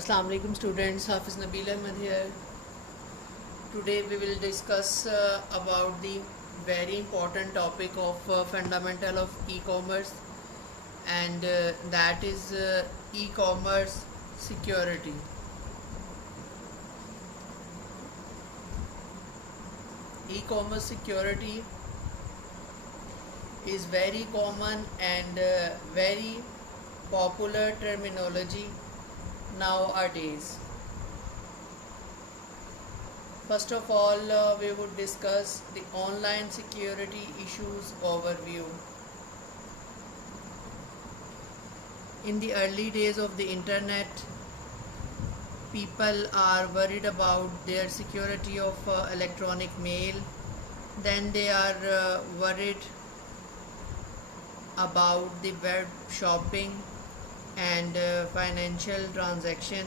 Assalamu alaikum students, Hafiz Nabil Ahmed here. Today we will discuss about the very important topic of fundamental of e-commerce, and that is e-commerce security. E-commerce security is very common and very popular terminology nowadays. First of all, we would discuss the online security issues overview. In the early days of the internet, people are worried about their security of electronic mail. Then they are worried about the web shopping and financial transaction.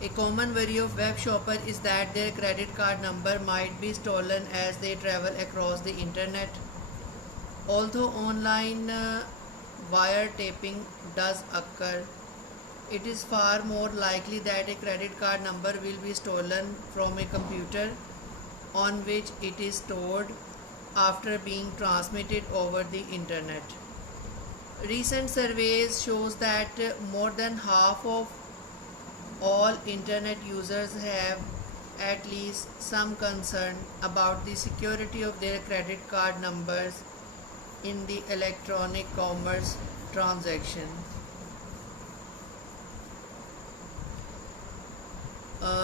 A common worry of web shopper is that their credit card number might be stolen as they travel across the internet. Although online wiretapping does occur, it is far more likely that a credit card number will be stolen from a computer on which it is stored after being transmitted over the internet. Recent surveys shows that more than half of all internet users have at least some concern about the security of their credit card numbers in the electronic commerce transaction.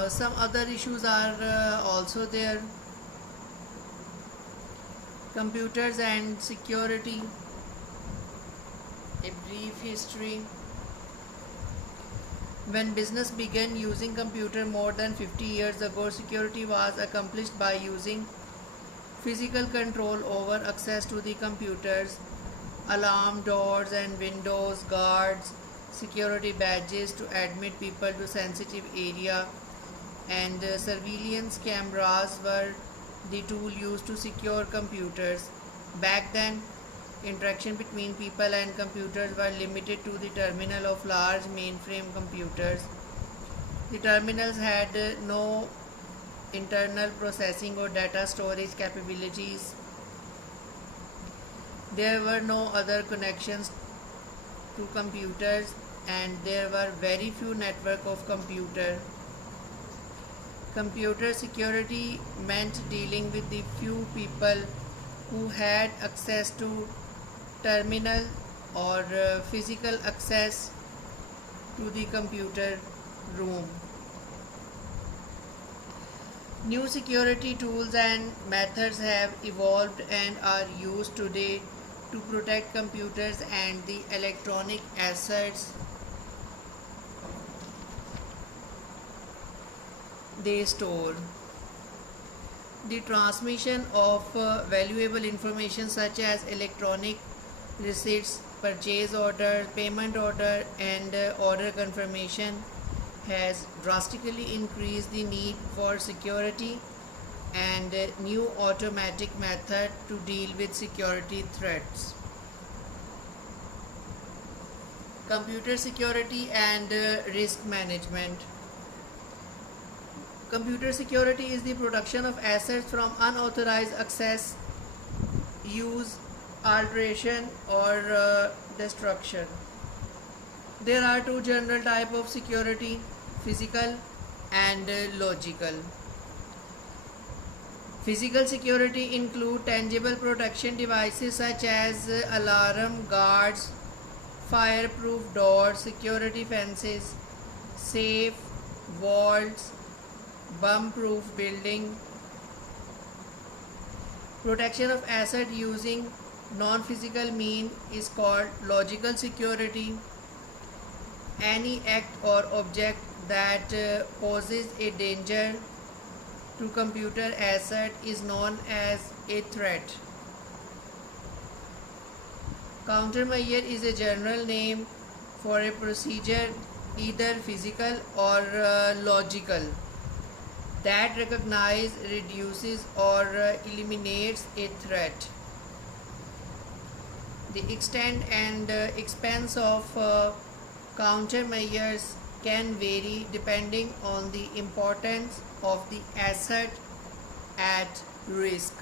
Some other issues are also there. Computers and security. A brief history. When business began using computer more than 50 years ago, security was accomplished by using physical control over access to the computers, alarm doors and windows, guards, security badges to admit people to sensitive area, and surveillance cameras were the tool used to secure computers. Back then, interaction between people and computers were limited to the terminal of large mainframe computers. The terminals had no internal processing or data storage capabilities. There were no other connections to computers, and there were very few network of computer. Computer security meant dealing with the few people who had access to terminal or physical access to the computer room. New security tools and methods have evolved and are used today to protect computers and the electronic assets they store. The transmission of valuable information such as electronic receipts, purchase order, payment order, and order confirmation has drastically increased the need for security and new automatic method to deal with security threats. Computer security and risk management. Computer security is the protection of assets from unauthorized access, use, alteration, or destruction. There are two general types of security: physical and logical. Physical security include tangible protection devices such as alarm, guards, fireproof doors, security fences, safe, vaults, bomb-proof building. Protection of asset using non-physical mean is called logical security. Any act or object that poses a danger to computer asset is known as a threat. Countermeasure is a general name for a procedure, either physical or logical, that recognizes, reduces, or eliminates a threat. The extent and expense of Countermeasures can vary depending on the importance of the asset at risk.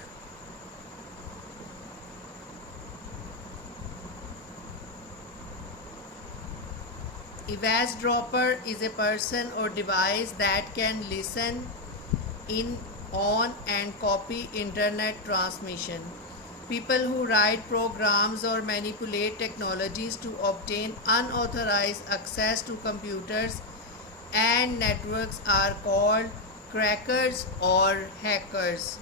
Eavesdropper is a person or device that can listen in on and copy internet transmission. People who write programs or manipulate technologies to obtain unauthorized access to computers and networks are called crackers or hackers.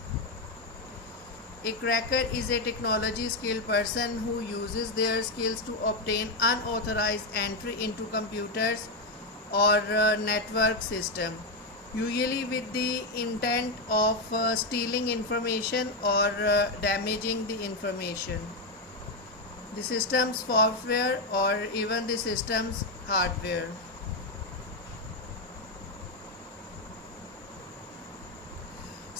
A cracker is a technology skilled person who uses their skills to obtain unauthorized entry into computers or network system, usually with the intent of stealing information or damaging the information, the system's software or even the system's hardware.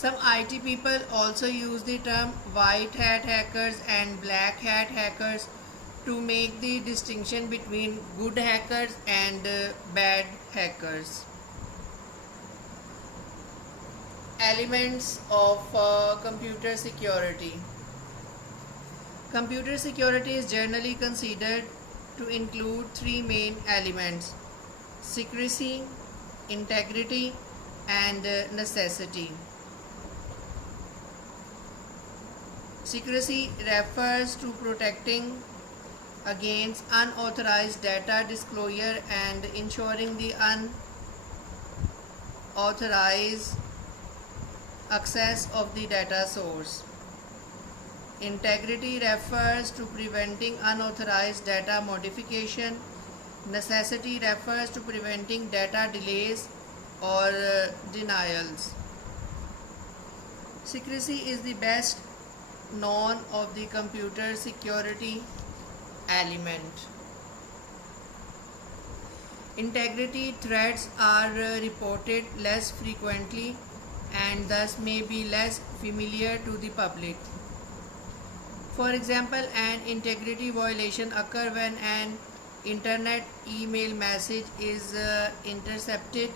Some IT people also use the term white hat hackers and black hat hackers to make the distinction between good hackers and bad hackers. Elements of computer security. Computer security is generally considered to include three main elements: secrecy, integrity, and necessity. Secrecy refers to protecting against unauthorized data disclosure and ensuring the unauthorized access of the data source. Integrity refers to preventing unauthorized data modification. Necessity refers to preventing data delays or denials. Secrecy is the best known of the computer security element. Integrity threats are reported less frequently and thus may be less familiar to the public. For example, an integrity violation occurs when an internet email message is intercepted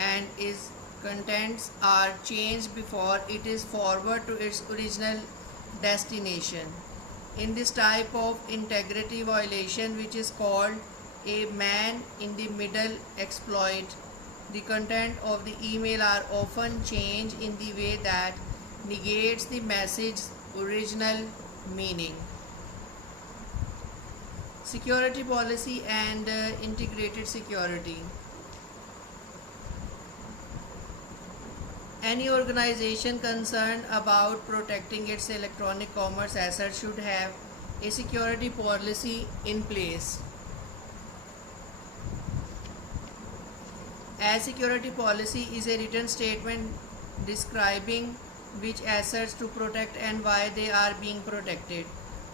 and its contents are changed before it is forwarded to its original destination. In this type of integrity violation, which is called a man-in-the-middle exploit, the content of the email are often changed in the way that negates the message's original meaning. Security policy and integrated security. Any organization concerned about protecting its electronic commerce assets should have a security policy in place. A security policy is a written statement describing which assets to protect and why they are being protected,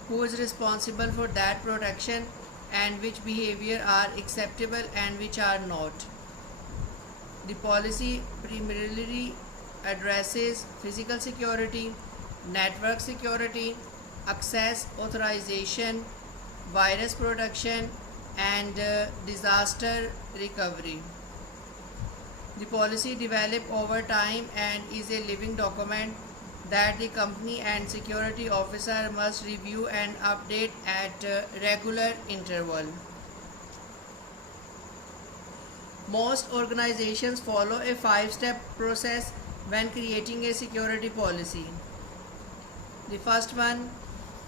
who is responsible for that protection, and which behavior are acceptable and which are not. The policy primarily addresses physical security, network security, access authorization, virus protection, and disaster recovery. The policy develops over time and is a living document that the company and security officer must review and update at regular interval. Most organizations follow a 5-step process when creating a security policy. The first one,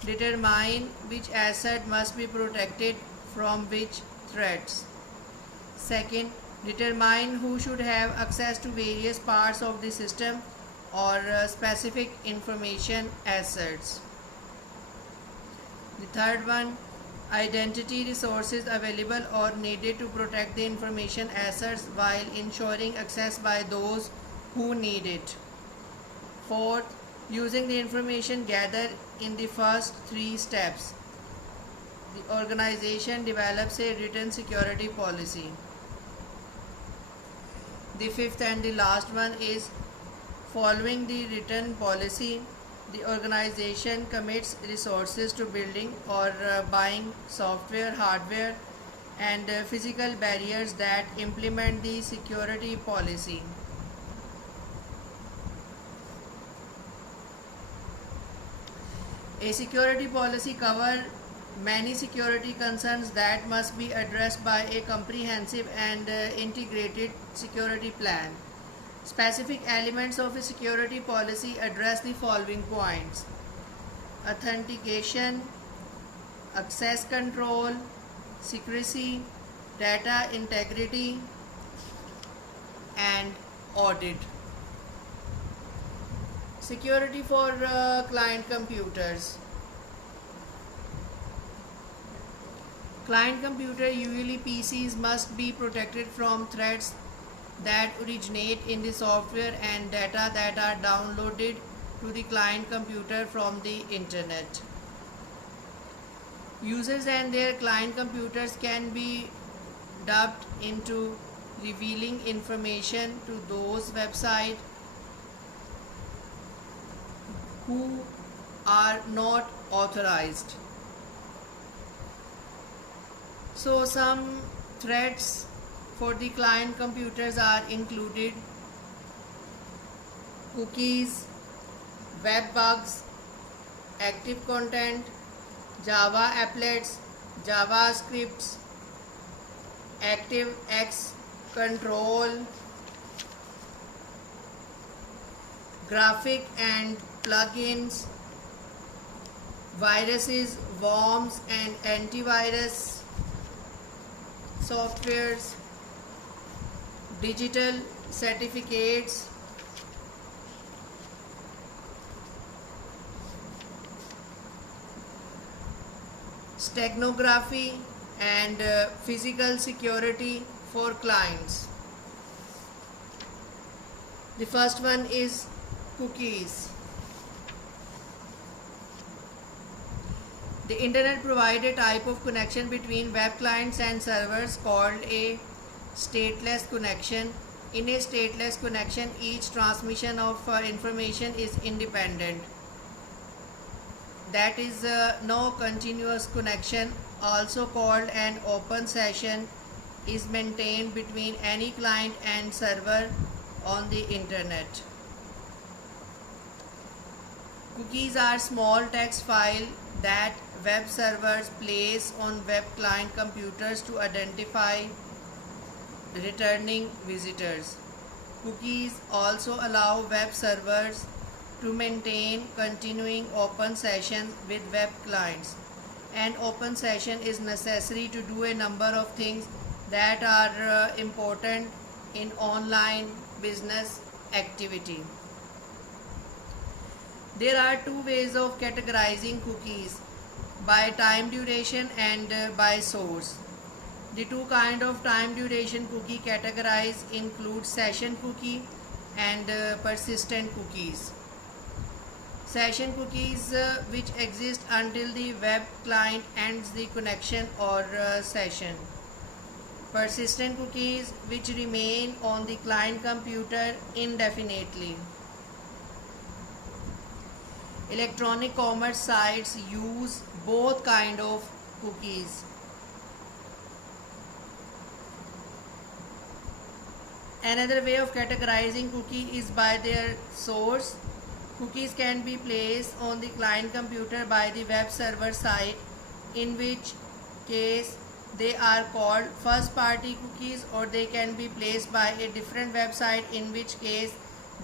determine which asset must be protected from which threats. Second, determine who should have access to various parts of the system or specific information assets. The third one, identity resources available or needed to protect the information assets while ensuring access by those who need it. Fourth, using the information gathered in the first 3 steps. The organization develops a written security policy. The fifth and the last one is, following the written policy, the organization commits resources to building or buying software, hardware, and physical barriers that implement the security policy. A security policy covers many security concerns that must be addressed by a comprehensive and integrated security plan. Specific elements of a security policy address the following points: authentication, access control, secrecy, data integrity, and audit. Security for client computers. Client computer, usually PCs, must be protected from threats that originate in the software and data that are downloaded to the client computer from the internet. Users and their client computers can be duped into revealing information to those websites who are not authorized. So some threats for the client computers are included: cookies, web bugs, active content, Java applets, JavaScripts, ActiveX control, graphic and plugins, viruses, worms and antivirus softwares, digital certificates, steganography, and physical security for clients. The first one is cookies. The internet provides a type of connection between web clients and servers called a stateless connection. In a stateless connection, each transmission of information is independent. That is no continuous connection, also called an open session, is maintained between any client and server on the internet. Cookies are small text files that web servers place on web client computers to identify returning visitors. Cookies also allow web servers to maintain continuing open sessions with web clients. An open session is necessary to do a number of things that are important in online business activity. There are two ways of categorizing cookies: by time duration and by source. The two kinds of time duration cookie categorized include session cookie and persistent cookies. Session cookies which exist until the web client ends the connection or session. Persistent cookies which remain on the client computer indefinitely. Electronic commerce sites use both kind of cookies. Another way of categorizing cookie is by their source. Cookies can be placed on the client computer by the web server site, in which case they are called first party cookies, or they can be placed by a different website, in which case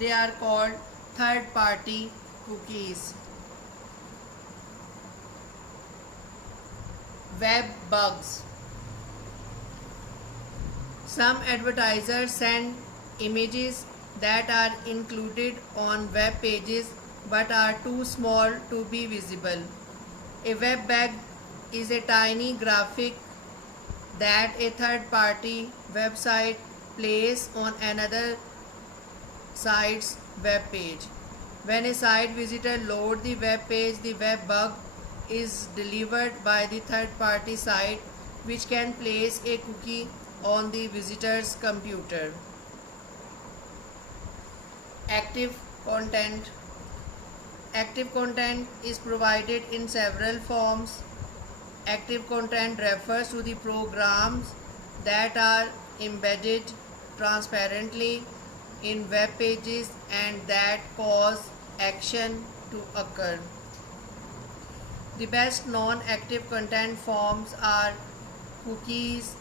they are called third party cookies. Web bugs. Some advertisers send images that are included on web pages but are too small to be visible. A web bug is a tiny graphic that a third party website places on another site's web page. When a site visitor loads the web page, the web bug is delivered by the third party site, which can place a cookie on the visitor's computer. Active content. Active content is provided in several forms. Active content refers to the programs that are embedded transparently in web pages and that cause action to occur. The best non-active content forms are cookies,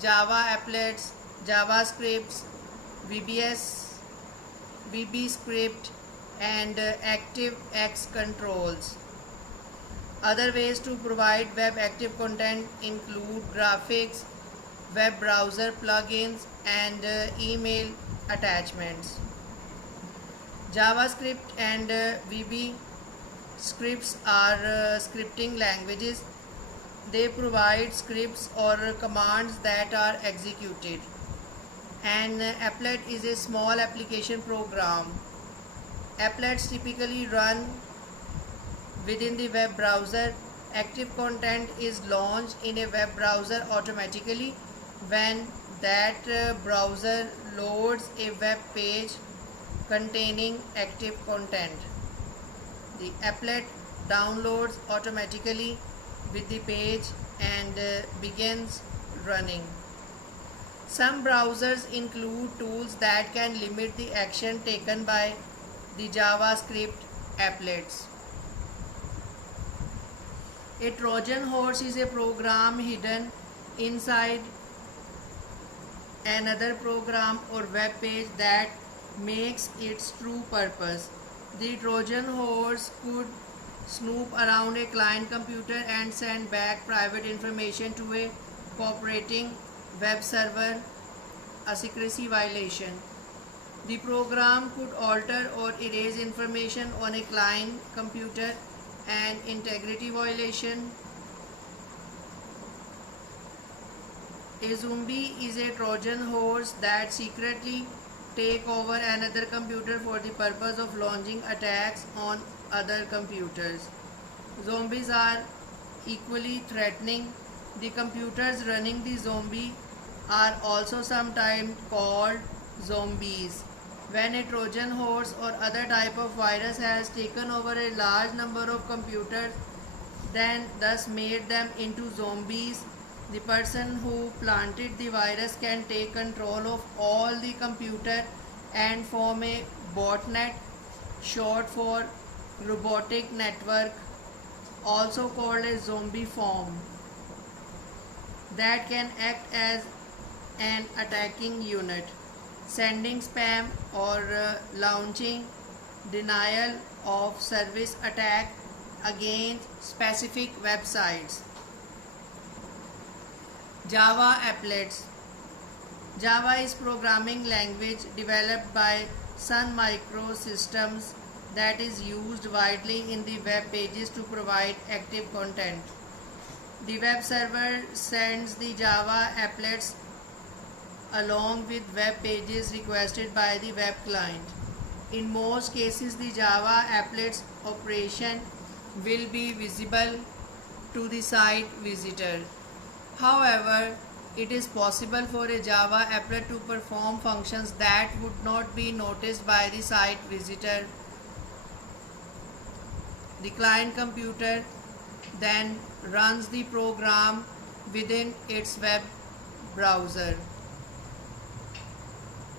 Java applets, JavaScripts, VBS, VBScript, and ActiveX controls. Other ways to provide web active content include graphics, web browser plugins, and email attachments. JavaScript and VB scripts are scripting languages. They provide scripts or commands that are executed. An applet is a small application program. Applets typically run within the web browser. Active content is launched in a web browser automatically when that browser loads a web page containing active content. The applet downloads automatically with the page and begins running. Some browsers include tools that can limit the action taken by the JavaScript applets. A Trojan horse is a program hidden inside another program or web page that makes its true purpose. The Trojan horse could snoop around a client computer and send back private information to a cooperating web server, a secrecy violation. The program could alter or erase information on a client computer, an integrity violation. A zombie is a Trojan horse that secretly take over another computer for the purpose of launching attacks on other computers. Zombies are equally threatening. The computers running the zombie are also sometimes called zombies. When a Trojan horse or other type of virus has taken over a large number of computers, then thus made them into zombies, the person who planted the virus can take control of all the computer and form a botnet, short for robotic network, also called a zombie form, that can act as an attacking unit, sending spam or launching denial of service attack against specific websites. Java applets. Java is programming language developed by Sun Microsystems that is used widely in the web pages to provide active content. The web server sends the Java applets along with web pages requested by the web client. In most cases, the Java applets operation will be visible to the site visitor. However, it is possible for a Java applet to perform functions that would not be noticed by the site visitor. The client computer then runs the program within its web browser.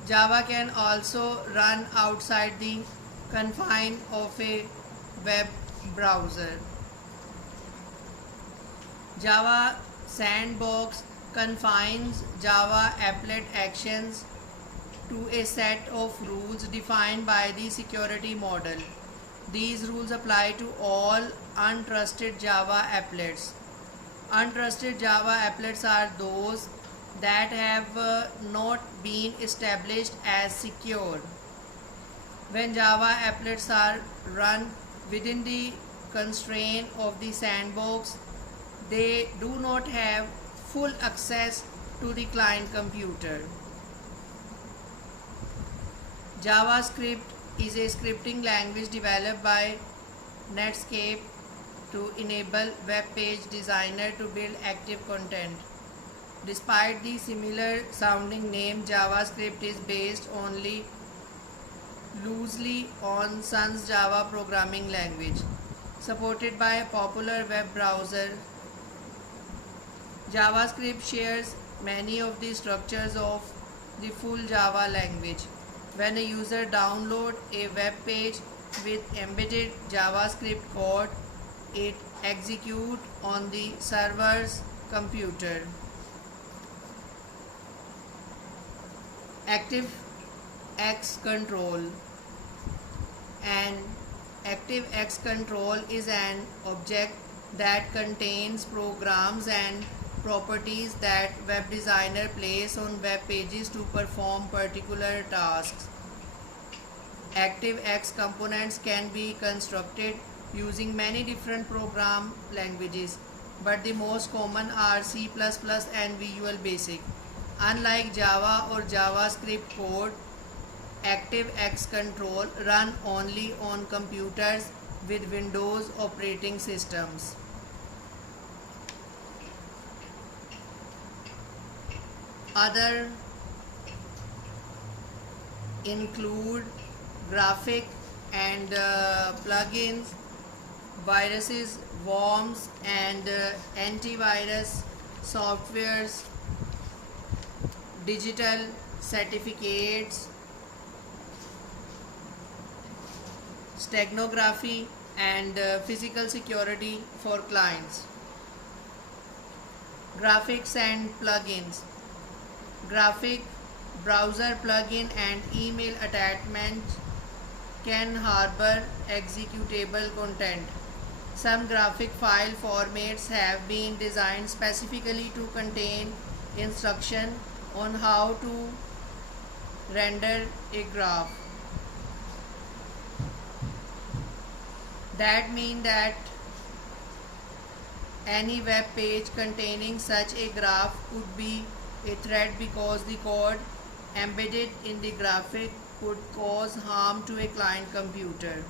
Java can also run outside the confines of a web browser. Java Sandbox confines Java applet actions to a set of rules defined by the security model. These rules apply to all untrusted Java applets. Untrusted Java applets are those that have not been established as secure. When Java applets are run within the constraint of the sandbox, they do not have full access to the client computer. JavaScript is a scripting language developed by Netscape to enable web page designer to build active content. Despite the similar sounding name, JavaScript is based only loosely on Sun's Java programming language, supported by a popular web browser JavaScript shares many of the structures of the full Java language. When a user downloads a web page with embedded JavaScript code, it executes on the server's computer. ActiveX control. An ActiveX control is an object that contains programs and properties that web designer place on web pages to perform particular tasks. ActiveX components can be constructed using many different program languages, but the most common are C++ and Visual Basic. Unlike Java or JavaScript code, ActiveX control run only on computers with Windows operating systems. Other include graphic and plugins, viruses, worms, and antivirus softwares, digital certificates, steganography, and physical security for clients. Graphics and plugins. Graphic browser plugin and email attachments can harbor executable content. Some graphic file formats have been designed specifically to contain instruction on how to render a graph. That means that any web page containing such a graph could be a threat because the code embedded in the graphic could cause harm to a client computer.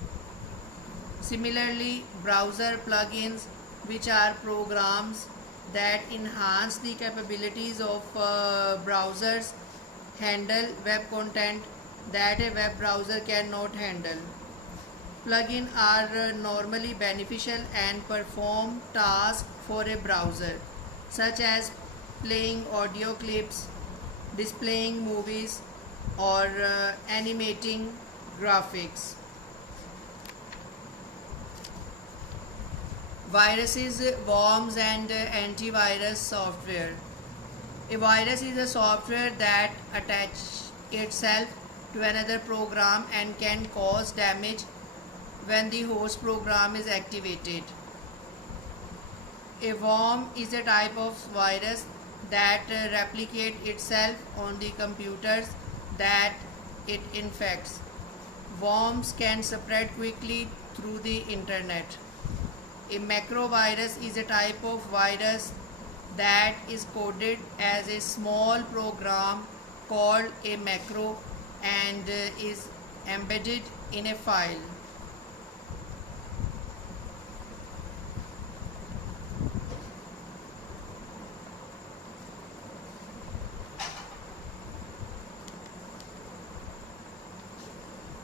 Similarly, browser plugins, which are programs that enhance the capabilities of browsers, handle web content that a web browser cannot handle. Plugins are normally beneficial and perform tasks for a browser, such as playing audio clips, displaying movies, or animating graphics. Viruses, worms, and antivirus software. A virus is a software that attaches itself to another program and can cause damage when the host program is activated. A worm is a type of virus that replicates itself on the computers that it infects. Worms can spread quickly through the internet. A macrovirus is a type of virus that is coded as a small program called a macro and is embedded in a file.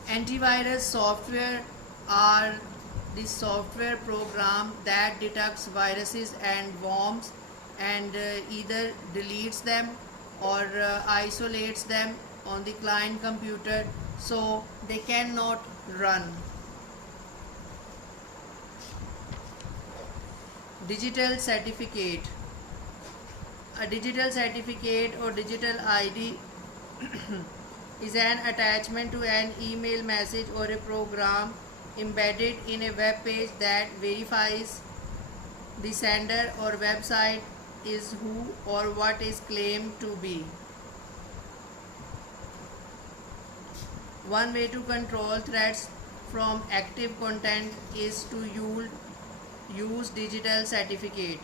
Antivirus software are the software program that detects viruses and worms and either deletes them or isolates them on the client computer so they cannot run. Digital certificate. A digital certificate or digital ID is an attachment to an email message or a program embedded in a web page that verifies the sender or website is who or what is claimed to be. One way to control threats from active content is to use digital certificate.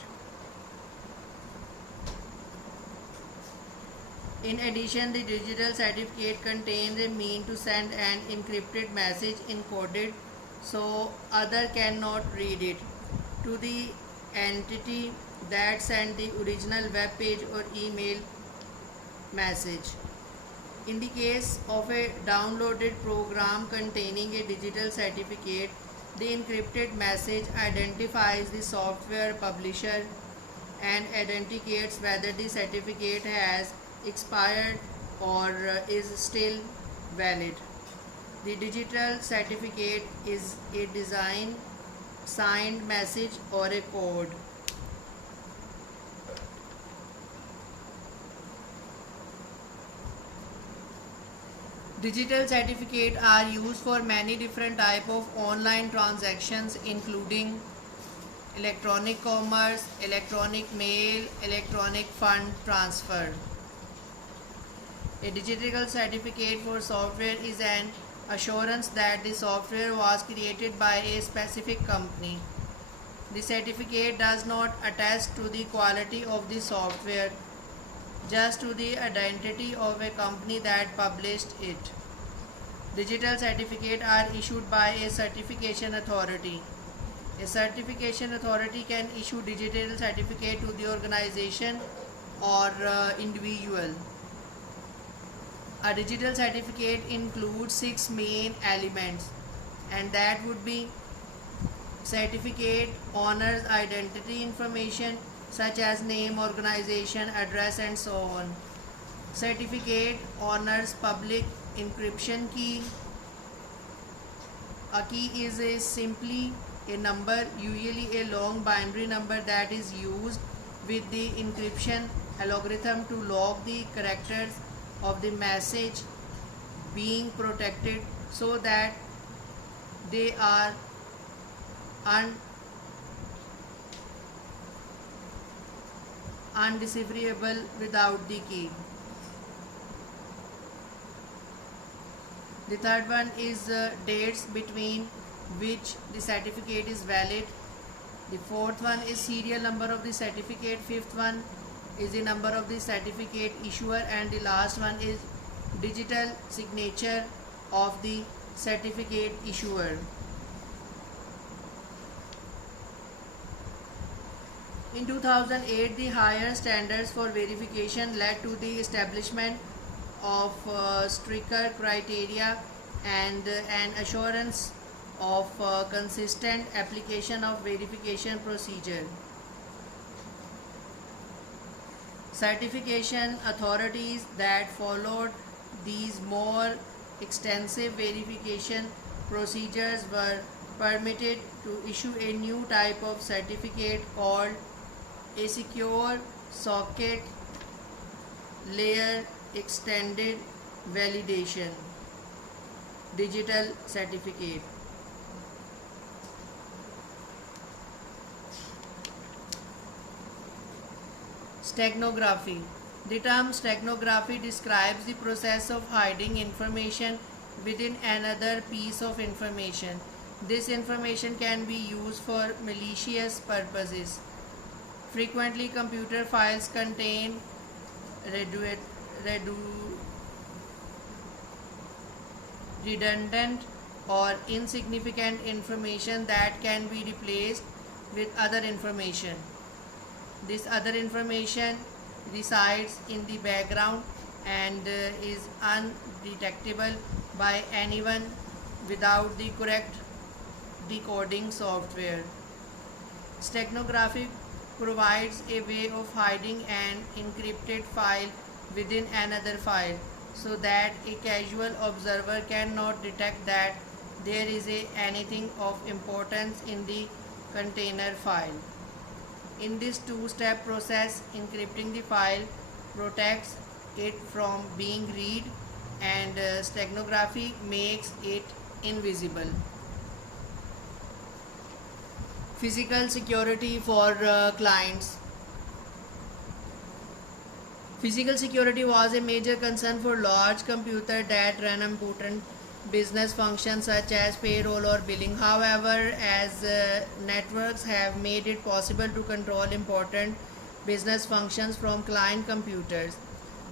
In addition, the digital certificate contains a mean to send an encrypted message encoded so other cannot read it to the entity that sent the original web page or email message. In the case of a downloaded program containing a digital certificate, the encrypted message identifies the software publisher and authenticates whether the certificate has expired or is still valid. The digital certificate is a design, signed message, or a code. Digital certificates are used for many different types of online transactions, including electronic commerce, electronic mail, electronic fund transfer. A digital certificate for software is an assurance that the software was created by a specific company. The certificate does not attest to the quality of the software, just to the identity of a company that published it. Digital certificates are issued by a certification authority. A certification authority can issue digital certificate to the organization or individual. A digital certificate includes 6 main elements, and that would be: certificate honors identity information such as name, organization, address, and so on. Certificate honors public encryption key. A key is simply a number, usually a long binary number, that is used with the encryption algorithm to lock the characters of the message being protected so that they are undecipherable without the key. The third one is dates between which the certificate is valid. The fourth one is serial number of the certificate. Fifth one is the number of the certificate issuer, and the last one is digital signature of the certificate issuer. In 2008, the higher standards for verification led to the establishment of stricter criteria and an assurance of consistent application of verification procedure. Certification authorities that followed these more extensive verification procedures were permitted to issue a new type of certificate called a secure socket layer extended validation digital certificate. Steganography. The term steganography describes the process of hiding information within another piece of information. This information can be used for malicious purposes. Frequently, computer files contain redundant or insignificant information that can be replaced with other information. This other information resides in the background and is undetectable by anyone without the correct decoding software. Steganography provides a way of hiding an encrypted file within another file so that a casual observer cannot detect that there is anything of importance in the container file. In this two-step process, encrypting the file protects it from being read, and steganography makes it invisible. Physical security for clients. Physical security was a major concern for large computers that run important business functions such as payroll or billing. However, as networks have made it possible to control important business functions from client computers,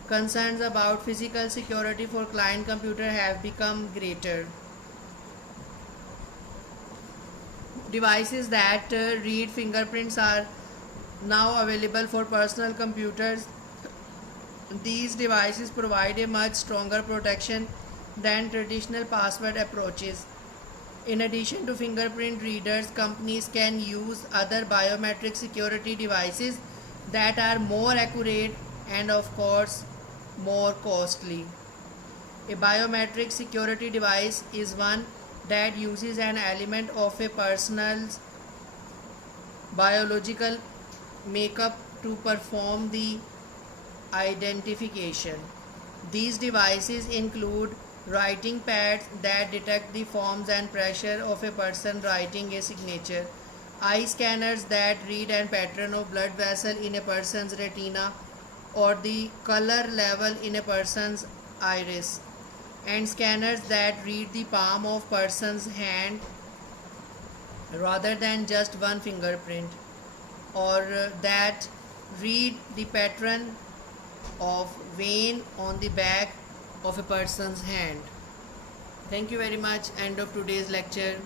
concerns about physical security for client computers have become greater. Devices that read fingerprints are now available for personal computers. These devices provide a much stronger protection than traditional password approaches. In addition to fingerprint readers, companies can use other biometric security devices that are more accurate and of course more costly. A biometric security device is one that uses an element of a person's biological makeup to perform the identification. These devices include writing pads that detect the forms and pressure of a person writing a signature, eye scanners that read a pattern of blood vessel in a person's retina or the color level in a person's iris, and scanners that read the palm of person's hand rather than just one fingerprint, or that read the pattern of vein on the back of a person's hand. Thank you very much. End of today's lecture.